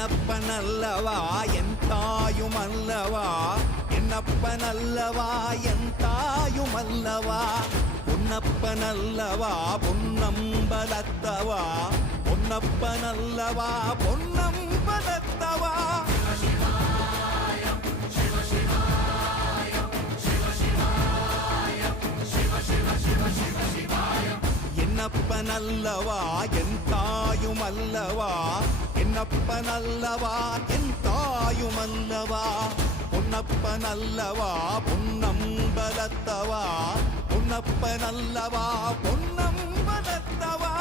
என்னப்பனல்லவா என் தாயுமல்லவா, என்னப்பனல்லவா என் தாயுமல்லவா, பொன்னப்பனல்லவா பொன்னம்பலத்தவா, பொன்னப்பனல்லவா பொன்னம்பலத்தவா. என்னப்பனல்லவா என் தாயுமல்லவா, என்னப்பனல்லவா என் தாயுமல்லவா, பொன்னப்பனல்லவா பொன்னம்பலத்தவா, பொன்னப்பனல்லவா பொன்னம்பலத்தவா.